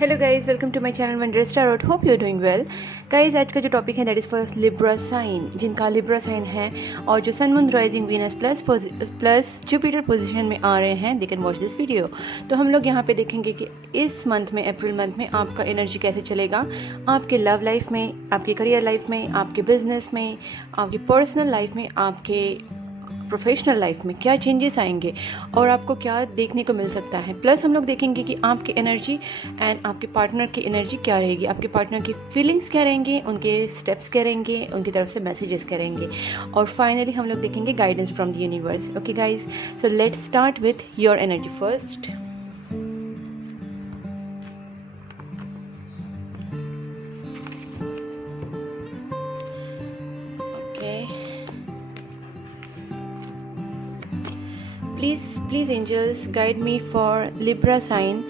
Hello guys, welcome to my channel Wondrous Tarot. Hope you are doing well. Guys, आज का जो topic है that is for Libra sign, जिनका Libra sign है और जो sun moon rising Venus plus Jupiter position में आ रहे हैं, they can watch this video. तो हम लोग यहाँ पे देखेंगे कि इस मंथ में, अप्रैल मंथ में, आपका एनर्जी कैसे चलेगा, आपके लव लाइफ में, आपके करियर लाइफ में, आपके बिजनेस में, आपकी पर्सनल लाइफ में, आपके प्रोफेशनल लाइफ में क्या चेंजेस आएंगे और आपको क्या देखने को मिल सकता है। प्लस हम लोग देखेंगे कि आपकी एनर्जी एंड आपके पार्टनर की एनर्जी क्या रहेगी, आपके पार्टनर की फीलिंग्स क्या रहेंगे, उनके स्टेप्स क्या रहेंगे, उनकी तरफ से मैसेजेस क्या रहेंगे, और फाइनली हम लोग देखेंगे guidance from the universe. Okay guys, so let's start with your energy first. Please angels guide me for Libra sign.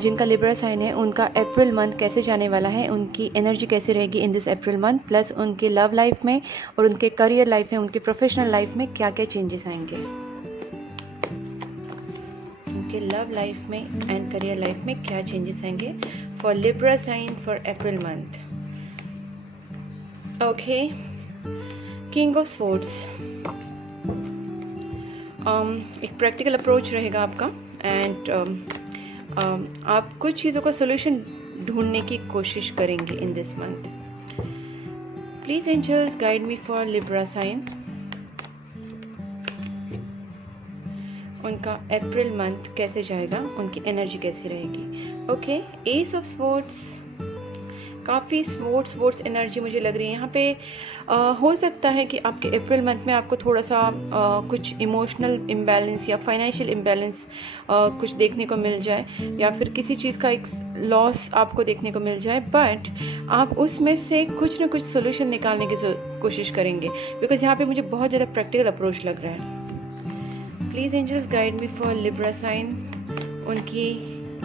जिनका लिब्रा साइन है उनका अप्रैल मंथ कैसे जाने वाला है, उनकी एनर्जी कैसे रहेगी इन दिस अप्रैल मंथ, प्लस उनके लव लाइफ में और उनके करियर लाइफ में, उनके प्रोफेशनल लाइफ में क्या क्या चेंजेस आएंगे, उनके लव लाइफ में एंड करियर लाइफ में क्या चेंजेस आएंगे for Libra sign for April month. Okay, king of swords, एक प्रैक्टिकल अप्रोच रहेगा आपका एंड आप कुछ चीज़ों का सोल्यूशन ढूंढने की कोशिश करेंगे in this month. Please angels guide me for Libra sign, उनका अप्रैल मंथ कैसे जाएगा, उनकी एनर्जी कैसी रहेगी। ओके, एस ऑफ स्वॉर्ड्स, काफ़ी स्पोर्ट्स एनर्जी मुझे लग रही है यहाँ पे। हो सकता है कि आपके अप्रैल मंथ में आपको थोड़ा सा कुछ इमोशनल इम्बैलेंस या फाइनेंशियल इम्बैलेंस कुछ देखने को मिल जाए, या फिर किसी चीज़ का एक लॉस आपको देखने को मिल जाए, बट आप उसमें से कुछ ना कुछ सोल्यूशन निकालने की कोशिश करेंगे, बिकॉज यहाँ पे मुझे बहुत ज़्यादा प्रैक्टिकल अप्रोच लग रहा है। Please angels guide me for Libra sign, उनकी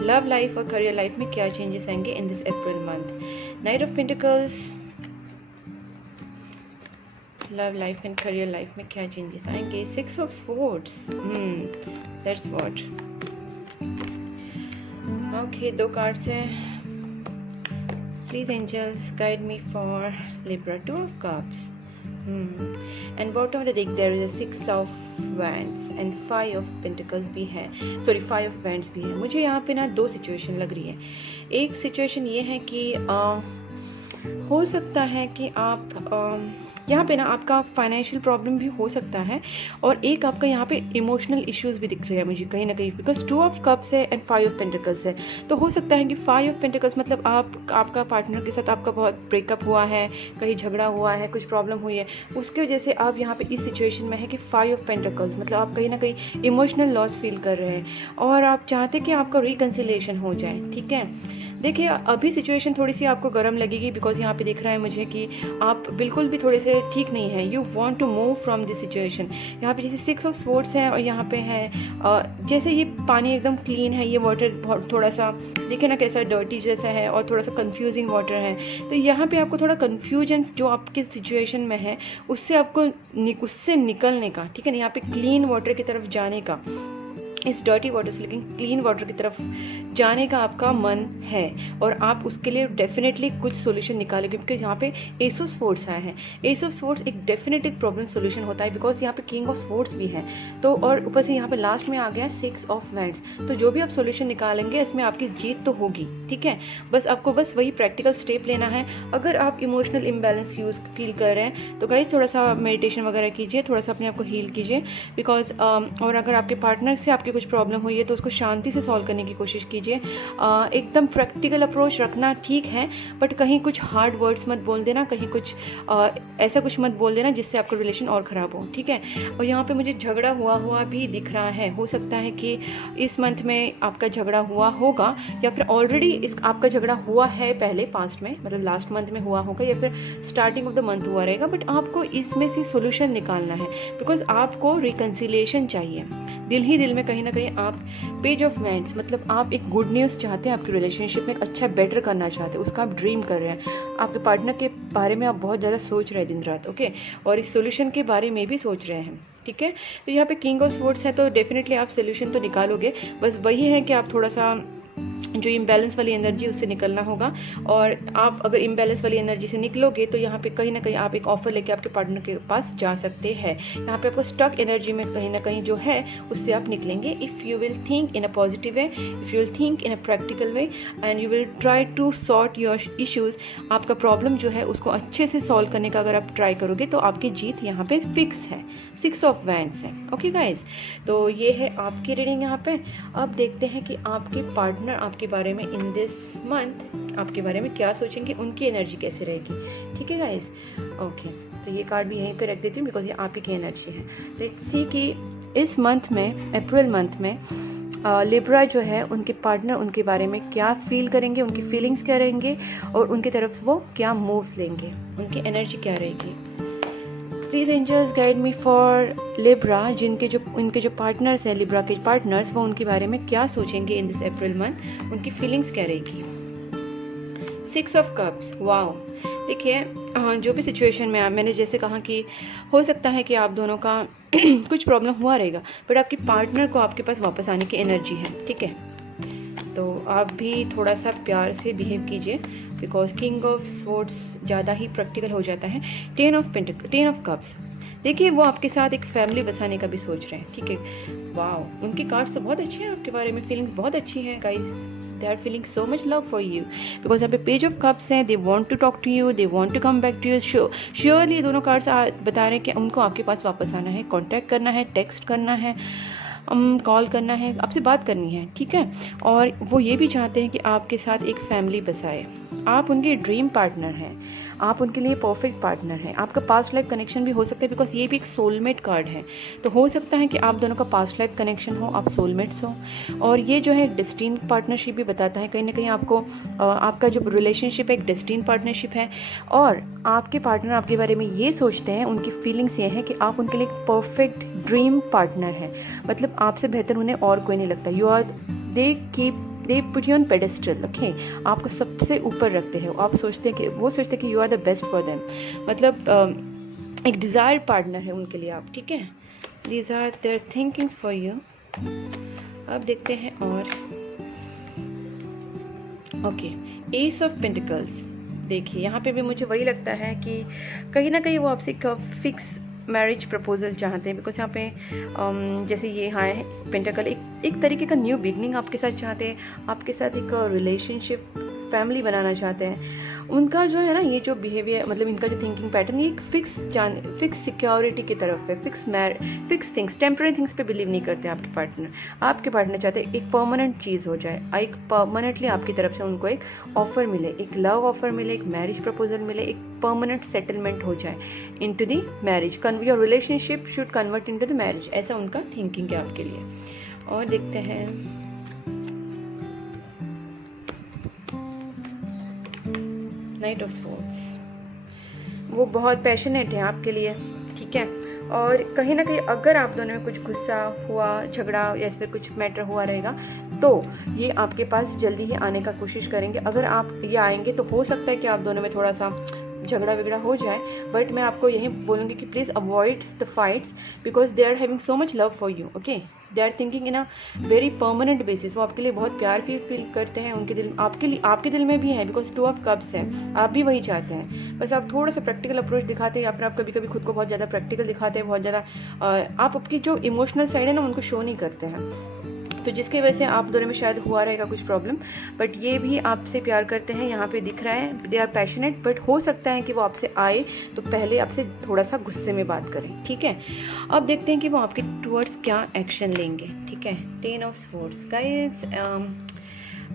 लव लाइफ और करियर लाइफ में क्या चेंजेस आएंगे in this April month. Knight of pentacles, love life and career life में क्या चेंजेस आएंगे। Six of swords, that's what. Okay, दो cards हैं। Please angels guide me for Libra, two of cups, and bottom में देख there is 6 of wands and 5 of pentacles भी है, sorry 5 of wands भी है। मुझे यहाँ पे ना दो सिचुएशन लग रही है। एक सिचुएशन ये है कि हो सकता है कि आप यहाँ पे ना आपका फाइनेंशियल प्रॉब्लम भी हो सकता है, और एक आपका यहाँ पे इमोशनल इश्यूज भी दिख रहे हैं मुझे कहीं ना कहीं, बिकॉज 2 ऑफ कप्स है एंड 5 ऑफ पेंटिकल्स है। तो हो सकता है कि 5 ऑफ पेंटिकल्स मतलब आपका पार्टनर के साथ आपका बहुत ब्रेकअप हुआ है, कहीं झगड़ा हुआ है, कुछ प्रॉब्लम हुई है, उसकी वजह से आप यहाँ पे इस सिचुएशन में है कि 5 ऑफ पेंटिकल्स मतलब आप कहीं ना कहीं इमोशनल लॉस फील कर रहे हैं और आप चाहते कि आपका रिकन्सिलिएशन हो जाए। ठीक है, देखिए अभी सिचुएशन थोड़ी सी आपको गर्म लगेगी, बिकॉज यहाँ पे दिख रहा है मुझे कि आप बिल्कुल भी थोड़े से ठीक नहीं है। You want to move from this situation. यहाँ पे जैसे 6 ऑफ स्वॉर्ड्स है और यहाँ पे है जैसे ये पानी एकदम क्लीन है, ये वाटर बहुत थोड़ा सा देखिए ना कैसा डर्टी जैसा है और थोड़ा सा कंफ्यूजिंग वाटर है। तो यहाँ पे आपको थोड़ा कन्फ्यूजन जो आपके सिचुएशन में है उससे आपको उससे निकलने का, ठीक है ना, यहाँ पे क्लीन वाटर की तरफ जाने का, इस डर्टी वाटर से लेकिन क्लीन वाटर की तरफ जाने का आपका मन है, और आप उसके लिए डेफिनेटली कुछ सॉल्यूशन निकालेंगे, बिकॉज यहाँ पे एस ऑफ स्वॉर्ड्स आया है। एस ऑफ स्वॉर्ड्स एक डेफिनेट एक प्रॉब्लम सॉल्यूशन होता है, बिकॉज यहाँ पे किंग ऑफ स्वॉर्ड्स भी है, तो और ऊपर से यहाँ पे लास्ट में आ गया 6 ऑफ वैंड्स। तो जो भी आप सॉल्यूशन निकालेंगे इसमें आपकी जीत तो होगी। ठीक है, बस आपको बस वही प्रैक्टिकल स्टेप लेना है। अगर आप इमोशनल इम्बैलेंस फील कर रहे हैं तो गाइस थोड़ा सा मेडिटेशन वगैरह कीजिए, थोड़ा सा अपने आप को हील कीजिए, बिकॉज और अगर आपके पार्टनर से आपकी कुछ प्रॉब्लम हुई है तो उसको शांति से सॉल्व करने की कोशिश कीजिए। एकदम प्रैक्टिकल अप्रोच रखना ठीक है, बट कहीं कुछ हार्ड वर्ड्स मत बोल देना, कहीं कुछ ऐसा कुछ मत बोल देना जिससे आपका रिलेशन और ख़राब हो। ठीक है, और यहाँ पे मुझे झगड़ा हुआ भी दिख रहा है। हो सकता है कि इस मंथ में आपका झगड़ा हुआ होगा, या फिर ऑलरेडी आपका झगड़ा हुआ है पहले पास्ट में, मतलब लास्ट मंथ में हुआ होगा, या फिर स्टार्टिंग ऑफ द मंथ हुआ रहेगा, बट आपको इसमें से सोल्यूशन निकालना है, बिकॉज आपको रिकन्सिलिएशन चाहिए। दिल ही दिल में कहीं ना कहीं आप पेज ऑफ वैंड्स मतलब आप एक गुड न्यूज़ चाहते हैं, आपकी रिलेशनशिप में एक अच्छा बेटर करना चाहते हैं, उसका आप ड्रीम कर रहे हैं, आपके पार्टनर के बारे में आप बहुत ज़्यादा सोच रहे हैं दिन रात। ओके, और इस सोल्यूशन के बारे में भी सोच रहे हैं। ठीक है, तो यहाँ पे किंग ऑफ स्वॉर्ड्स है, तो डेफिनेटली आप सोल्यूशन तो निकालोगे, बस वही है कि आप थोड़ा सा जो इम्बैलेंस वाली एनर्जी उससे निकलना होगा। और आप अगर इम्बैलेंस वाली एनर्जी से निकलोगे तो यहाँ पे कहीं ना कहीं आप एक ऑफर लेके आपके पार्टनर के पास जा सकते हैं। यहाँ पे आपको स्टक एनर्जी में कहीं ना कहीं जो है उससे आप निकलेंगे। If you will think in a positive way, if you will think in a practical way and you will try to sort your issues, आपका प्रॉब्लम जो है उसको अच्छे से सॉल्व करने का अगर आप ट्राई करोगे तो आपकी जीत यहाँ पे फिक्स है। 6 ऑफ वैंड्स है। ओके गाइज, तो ये है आपकी रीडिंग यहाँ पे। अब देखते हैं कि आपके पार्टनर आपके बारे में इन दिस मंथ आपके बारे में क्या सोचेंगे, उनकी एनर्जी कैसे रहेगी। ठीक है गाइज, ओके, तो ये कार्ड भी यहीं पे रख देती हूँ बिकॉज ये आप ही की एनर्जी है। लेट्स सी कि इस मंथ में, अप्रैल मंथ में लिब्रा जो है उनके पार्टनर उनके बारे में क्या फील करेंगे, उनकी फीलिंग्स क्या रहेंगे और उनकी तरफ वो क्या मूव्स लेंगे, उनकी एनर्जी क्या रहेगी। Please angels guide me for Libra, उनके जो पार्टनर्स हैं, लिब्रा के पार्टनर्स, वो उनके बारे में क्या सोचेंगे इन दिस अप्रैल मंथ, उनकी फीलिंग्स क्या रहेगी। 6 ऑफ कप्स, वाओ। देखिए जो भी सिचुएशन में मैंने जैसे कहा कि हो सकता है कि आप दोनों का कुछ प्रॉब्लम हुआ रहेगा, बट आपके पार्टनर को आपके पास वापस आने की एनर्जी है। ठीक है, तो आप भी थोड़ा सा प्यार से बिहेव कीजिए बिकॉज किंग ऑफ स्वॉर्ड्स ज़्यादा ही प्रैक्टिकल हो जाता है। 10 ऑफ कप्स, देखिए वो आपके साथ एक फैमिली बसाने का भी सोच रहे हैं। ठीक है, वाओ, उनके कार्ड्स तो बहुत अच्छे हैं आपके बारे में, फीलिंग्स बहुत अच्छी हैं guys, they are feeling so much love for you because यहाँ पे पेज ऑफ कप्स हैं, they want to talk to you, they want to come back to you. Surely दोनों कार्ड्स बता रहे हैं कि उनको आपके पास वापस आना है, कॉन्टैक्ट करना है, टेक्स्ट करना है, कॉल करना है, आपसे बात करनी है। ठीक है, और वो ये भी चाहते हैं कि आपके साथ एक फैमिली बसाए। आप उनके ड्रीम पार्टनर हैं, आप उनके लिए परफेक्ट पार्टनर हैं। आपका पास्ट लाइफ कनेक्शन भी हो सकता है बिकॉज ये भी एक सोलमेट कार्ड है, तो हो सकता है कि आप दोनों का पास्ट लाइफ कनेक्शन हो, आप सोलमेट्स हो। और ये जो है डेस्टिन पार्टनरशिप भी बताता है, कहीं ना कहीं आपको आपका जो रिलेशनशिप है एक डेस्टिन पार्टनरशिप है। और आपके पार्टनर आपके बारे में ये सोचते हैं, उनकी फीलिंग्स ये है कि आप उनके लिए एक परफेक्ट ड्रीम पार्टनर हैं, मतलब आपसे बेहतर उन्हें और कोई नहीं लगता। You are they put you on pedestal, okay, आपको सबसे ऊपर रखते हैं। आप सोचते हैं कि वो सोचते हैं कि you are the best for them, मतलब एक डिज़ायर पार्टनर है उनके लिए आप। ठीक है, these are their thinkings for you. अब देखते हैं और ओके, एस ऑफ पेंटिकल्स। देखिए यहाँ पे भी मुझे वही लगता है कि कहीं ना कहीं वो आपसे एक फिक्स मैरिज प्रपोजल चाहते हैं बिकॉज यहाँ पे जैसे ये हाँ है पेंटाकल, एक तरीके का न्यू बिगनिंग आपके साथ चाहते हैं, आपके साथ एक रिलेशनशिप फैमिली बनाना चाहते हैं। उनका जो है ना ये जो बिहेवियर, मतलब इनका जो थिंकिंग पैटर्न, ये एक फिक्स सिक्योरिटी की तरफ है, फिक्स थिंग्स, टेम्पररी थिंग्स पे बिलीव नहीं करते आपके पार्टनर चाहते हैं एक परमानेंट चीज़ हो जाए, एक परमानेंटली आपकी तरफ से उनको एक ऑफर मिले, एक लव ऑफर मिले, एक मैरिज प्रपोजल मिले, एक परमानेंट सेटलमेंट हो जाए into the marriage. Your relationship should convert into the marriage, ऐसा उनका थिंकिंग है आपके लिए। और देखते हैं नाइट ऑफ स्वॉर्ड्स, वो बहुत पैशनेट है आपके लिए। ठीक है, और कहीं ना कहीं अगर आप दोनों में कुछ गुस्सा हुआ, झगड़ा या इस पर कुछ मैटर हुआ रहेगा तो ये आपके पास जल्दी ही आने का कोशिश करेंगे। अगर आप ये आएंगे तो हो सकता है कि आप दोनों में थोड़ा सा झगड़ा वगड़ा हो जाए, बट मैं आपको यही बोलूँगी कि please avoid the fights because they are having so much love for you. Okay, they are thinking in a very permanent basis, वो आपके लिए बहुत प्यार फील करते हैं, उनके दिल आपके दिल में भी है बिकॉज 2 ऑफ कप्स है, आप भी वही चाहते हैं। बस आप थोड़ा सा प्रैक्टिकल अप्रोच दिखाते हैं या फिर आप कभी कभी खुद को बहुत ज़्यादा प्रैक्टिकल दिखाते हैं, बहुत ज़्यादा आप आपकी जो इमोशनल साइड है ना उनको शो नहीं करते हैं, तो जिसकी वजह से आप दोनों में शायद हुआ रहेगा कुछ प्रॉब्लम। बट ये भी आपसे प्यार करते हैं, यहाँ पे दिख रहा है, दे आर पैशनेट, बट हो सकता है कि वो आपसे आए तो पहले आपसे थोड़ा सा गुस्से में बात करें। ठीक है, अब देखते हैं कि वो आपके टूवर्ड्स क्या एक्शन लेंगे। ठीक है, 10 ऑफ स्वॉर्ड्स गाइस,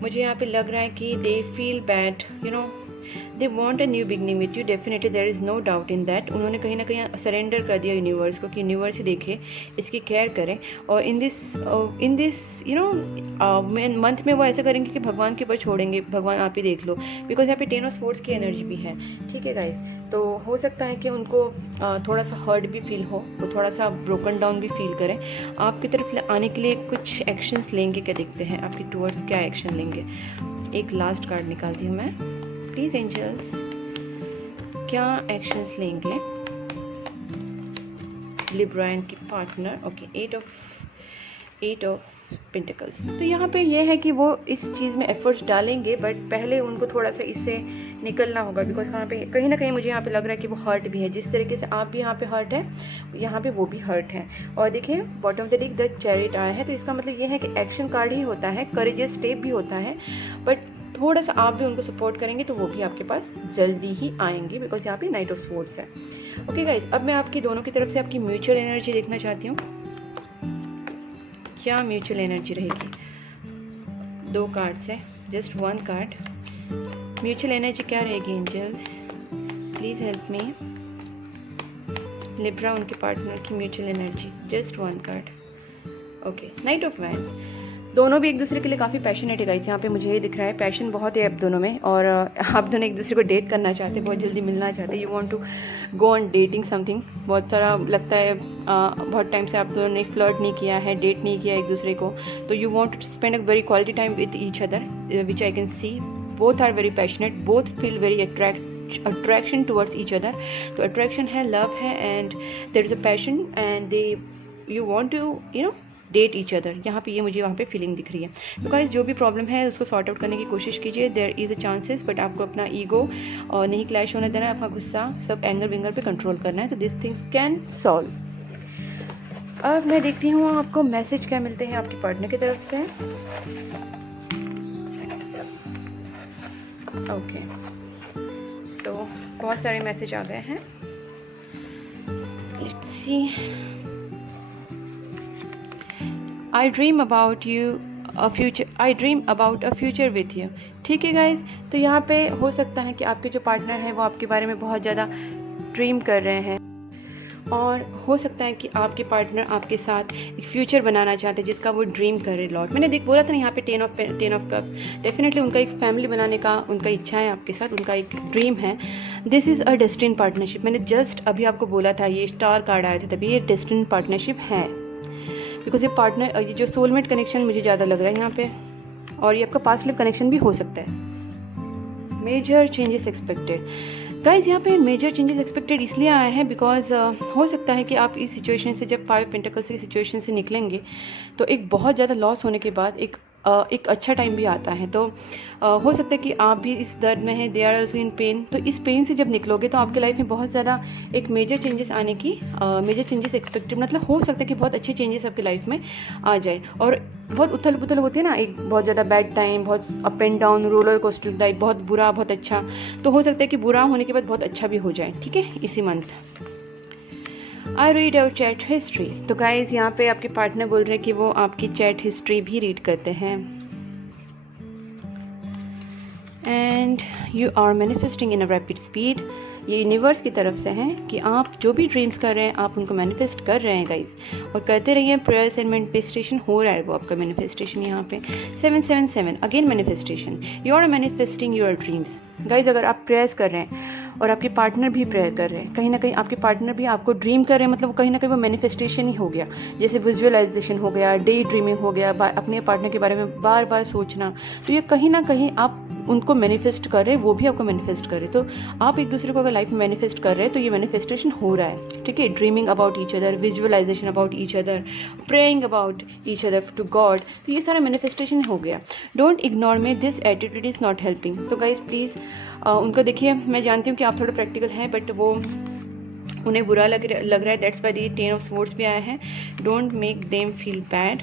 मुझे यहाँ पे लग रहा है कि they feel bad, you know, they want a new beginning with you, definitely there is no doubt in that. उन्होंने कहीं ना कहीं सरेंडर कर दिया यूनिवर्स को कि यूनिवर्स ही देखे, इसकी केयर करें। और in this you know month में वो ऐसा करेंगे कि भगवान के ऊपर छोड़ेंगे, भगवान आप ही देख लो, बिकॉज यहाँ पे 10 ऑफ स्वॉर्ड्स की एनर्जी भी है। ठीक है गाइज, तो हो सकता है कि उनको थोड़ा सा हर्ट भी फील हो, वो थोड़ा सा ब्रोकन डाउन भी फील करें। आपकी तरफ आने के लिए कुछ एक्शंस लेंगे, क्या देखते हैं आपके टूवर्ड्स क्या एक्शन लेंगे। एक लास्ट कार्ड निकालती हूँ मैं, प्लीज एंजल्स, क्या एक्शंस लेंगे लिब्रा एंड के partner. Okay, 8 of 8 of pentacles. तो यहाँ पे ये है कि वो इस चीज़ में एफर्ट्स डालेंगे, बट पहले उनको थोड़ा सा इससे निकलना होगा, बिकॉज यहाँ पे कहीं ना कहीं मुझे यहाँ पे लग रहा है कि वो हर्ट भी है। जिस तरीके से आप भी यहाँ पे हर्ट है, यहाँ पे वो भी हर्ट है। और देखिए bottom of the deck the chariot आया है, तो इसका मतलब ये है कि एक्शन कार्ड ही होता है, करेजियस स्टेप भी होता है, बट थोड़ा सा आप भी उनको सपोर्ट करेंगे तो वो भी आपके पास जल्दी ही आएंगे, बिकॉज यहाँ पे नाइट ऑफ स्वॉर्ड्स है। ओके गाइज, अब मैं आपकी दोनों की तरफ से आपकी म्यूचुअल एनर्जी देखना चाहती हूँ, क्या म्यूचुअल एनर्जी रहेगी। 2 कार्ड्स है, जस्ट 1 कार्ड। म्यूचुअल एनर्जी क्या रहेगी angels, please help me. Libra उनके पार्टनर की mutual energy, just 1 card. Okay, knight of wands. दोनों भी एक दूसरे के लिए काफ़ी पैशनेट है गाइस, यहाँ पे मुझे ये दिख रहा है, पैशन बहुत है आप दोनों में, और आप दोनों एक दूसरे को डेट करना चाहते हैं, बहुत जल्दी मिलना चाहते हैं। You want to go on dating something. बहुत सारा लगता है बहुत टाइम से आप दोनों ने फ्लर्ट नहीं किया है, डेट नहीं किया एक दूसरे को, तो you want to spend a very quality time with each other, which I can see. Both are very passionate, both feel very attraction towards each other. तो अट्रैक्शन है, लव है, and there is a passion, and they you want to date each other. यहाँ पे ये मुझे वहाँ पे feeling दिख रही है। तो गाइस, जो भी प्रॉब्लम है उसको सॉर्ट आउट करने की कोशिश कीजिए। There is a chances, but आपको अपना ईगो और नहीं क्लैश होने देना है, अपना गुस्सा सब एंगर विंगर पे कंट्रोल करना है, तो दिस थिंग्स कैन सॉल्व। अब मैं देखती हूँ आपको मैसेज क्या मिलते हैं आपके पार्टनर की तरफ से। ओके, तो बहुत सारे मैसेज आ गए हैं, let's see. I dream about you a future, I dream about a future with you। ठीक है गाइज, तो यहाँ पे हो सकता है कि आपके जो पार्टनर है वो आपके बारे में बहुत ज़्यादा ड्रीम कर रहे हैं, और हो सकता है कि आपके पार्टनर आपके साथ एक फ्यूचर बनाना चाहते हैं जिसका वो ड्रीम कर रहे लॉट। मैंने बोला था ना यहाँ पे 10 ऑफ कप्स, डेफिनेटली उनका एक फैमिली बनाने का उनका इच्छा है आपके साथ, उनका एक ड्रीम है। This is a destined partnership. मैंने जस्ट अभी आपको बोला था, ये स्टार कार्ड आया था तभी, ये डेस्टिन्ड पार्टनरशिप है, बिकॉज ये पार्टनर, ये जो सोलमेट कनेक्शन मुझे ज़्यादा लग रहा है यहाँ पे, और ये आपका पास्ट लाइफ कनेक्शन भी हो सकता है। मेजर चेंजेस एक्सपेक्टेड गाइज, यहाँ पे मेजर चेंजेस एक्सपेक्टेड इसलिए आया है बिकॉज हो सकता है कि आप इस सिचुएशन से, जब 5 पेंटिकल्स की सिचुएशन से निकलेंगे तो एक बहुत ज़्यादा लॉस होने के बाद एक अच्छा टाइम भी आता है। तो हो सकता है कि आप भी इस दर्द में हैं, they are also in pain. तो इस पेन से जब निकलोगे तो आपके लाइफ में बहुत ज़्यादा एक मेजर चेंजेस आने की, मेजर चेंजेस एक्सपेक्टेड, मतलब हो सकता है कि बहुत अच्छे चेंजेस आपके लाइफ में आ जाए। और बहुत उथल पुथल होती है ना, एक बहुत ज़्यादा बैड टाइम, बहुत up and down roller coaster type, बहुत बुरा बहुत अच्छा, तो हो सकता है कि बुरा होने के बाद बहुत अच्छा भी हो जाए। ठीक है, इसी month I read our chat history. तो गाइज, यहाँ पे आपके पार्टनर बोल रहे हैं कि वो आपकी चैट हिस्ट्री भी रीड करते हैं, and you are manifesting in a rapid speed. ये यूनिवर्स की तरफ से है कि आप जो भी ड्रीम्स कर रहे हैं आप उनको मैनिफेस्ट कर रहे हैं गाइज, और करते रहिए। प्रेयर्स एंड मैनिफेस्टेशन हो रहा है, वो आपका मैनिफेस्टेशन यहाँ पे 777 again manifestation. You are manifesting your dreams guys. अगर आप प्रेयर्स कर रहे हैं और आपके पार्टनर भी प्रेयर कर रहे हैं, कहीं ना कहीं आपके पार्टनर भी आपको ड्रीम कर रहे हैं, मतलब कहीं ना कहीं वो मैनिफेस्टेशन ही हो गया, जैसे विजुअलाइजेशन हो गया, डे ड्रीमिंग हो गया, अपने पार्टनर के बारे में बार बार सोचना। तो ये कहीं ना कहीं आप उनको मैनिफेस्ट कर रहे हैं, वो भी आपको मैनिफेस्ट कर रहे हैं। तो आप एक दूसरे को अगर लाइफ में मैनिफेस्ट कर रहे हैं तो ये मैनिफेस्टेशन हो रहा है। ठीक है, dreaming about each other, visualization about each other, praying about each other to God, तो ये सारा मैनिफेस्टेशन हो गया। Don't ignore me, this attitude is not helping. तो गाइज प्लीज़ उनको देखिए, मैं जानती हूँ कि आप थोड़ा प्रैक्टिकल हैं, बट वो उन्हें बुरा लग रहा है, that's why the 10 of swords भी आया है। Don't make them feel bad.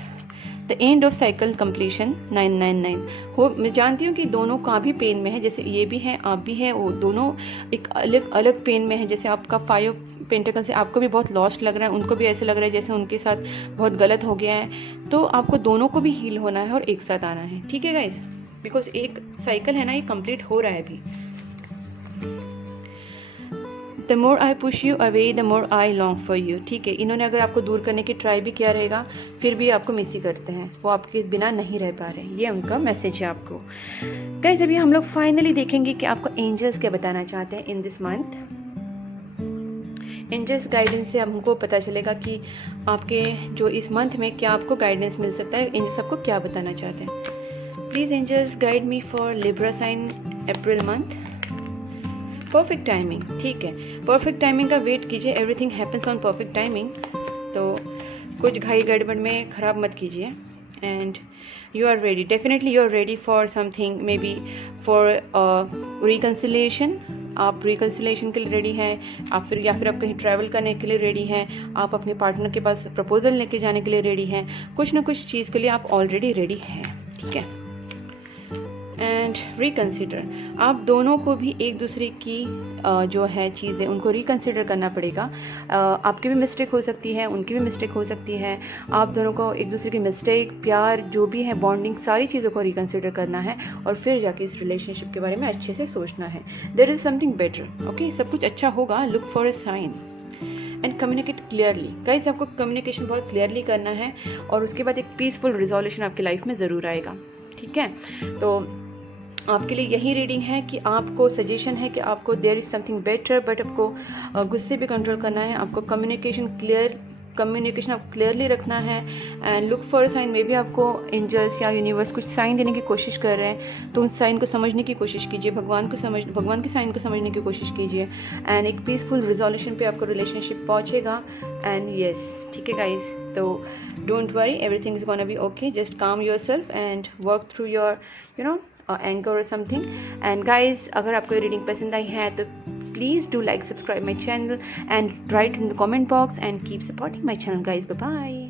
The end of cycle completion 999 हो। मैं जानती हूँ कि दोनों का भी पेन में है, जैसे ये भी है आप भी है, वो दोनों एक अलग अलग पेन में है। जैसे आपका 5 पेंटिकल से आपको भी बहुत लॉस्ट लग रहा है, उनको भी ऐसे लग रहा है जैसे उनके साथ बहुत गलत हो गया है। तो आपको दोनों को भी हील होना है और एक साथ आना है। ठीक है गाइज, बिकॉज एक साइकिल है ना, ये कंप्लीट हो रहा है अभी। The more I push you away the more I long for you. ठीक है, इन्होंने अगर आपको दूर करने की ट्राई भी किया रहेगा, फिर भी आपको मिस ही करते हैं, वो आपके बिना नहीं रह पा रहे। ये उनका मैसेज है आपको। गाइस, अभी हम लोग फाइनली देखेंगे कि आपको एंजल्स क्या बताना चाहते हैं in this month. Angels guidance से हमको पता चलेगा कि आपके जो इस मंथ में क्या आपको गाइडेंस मिल सकता है, एंजल्स आपको क्या बताना चाहते हैं। Please angels guide me for Libra sign April month. Perfect timing, ठीक है, परफेक्ट टाइमिंग का वेट कीजिए, everything happens on perfect timing. तो कुछ घाई गड़बड़ में ख़राब मत कीजिए। And you are ready, definitely you are ready for something, maybe for reconciliation. आप रिकन्सिलेशन के लिए रेडी हैं, आप फिर या फिर आप कहीं ट्रैवल करने के लिए रेडी हैं, आप अपने पार्टनर के पास प्रपोजल लेके जाने के लिए रेडी हैं, कुछ ना कुछ चीज़ के लिए आप ऑलरेडी रेडी हैं, ठीक है। एंड रिकन्सिडर, आप दोनों को भी एक दूसरे की जो है चीज़ें उनको रिकन्सिडर करना पड़ेगा। आपकी भी मिस्टेक हो सकती है, उनकी भी मिस्टेक हो सकती है। आप दोनों को एक दूसरे की मिस्टेक, प्यार, जो भी है बॉन्डिंग, सारी चीज़ों को रिकन्सिडर करना है और फिर जाके इस रिलेशनशिप के बारे में अच्छे से सोचना है। There is something better, okay, सब कुछ अच्छा होगा। Look for a sign and communicate clearly. Guys, आपको कम्युनिकेशन बहुत क्लियरली करना है और उसके बाद एक पीसफुल रिजोल्यूशन आपकी लाइफ में ज़रूर आएगा, ठीक है। तो आपके लिए यही रीडिंग है कि आपको सजेशन है कि आपको there is something better, but आपको गुस्से पे कंट्रोल करना है, आपको कम्युनिकेशन आप क्लियरली रखना है। And look for a sign, maybe आपको एंजल्स या यूनिवर्स कुछ साइन देने की कोशिश कर रहे हैं, तो उस साइन को समझने की कोशिश कीजिए, भगवान के साइन को समझने की कोशिश कीजिए। एंड एक पीसफुल रिजोल्यूशन पे आपको रिलेशनशिप पहुंचेगा। एंड यस, ठीक है गाइज, तो don't worry, everything is gonna be okay, just calm yourself and work through your anchor और समथिंग। एंड गाइज, अगर आपको ये रीडिंग पसंद आई है तो please do like, subscribe my channel and write in the comment box and keep supporting my channel guys. Bye bye.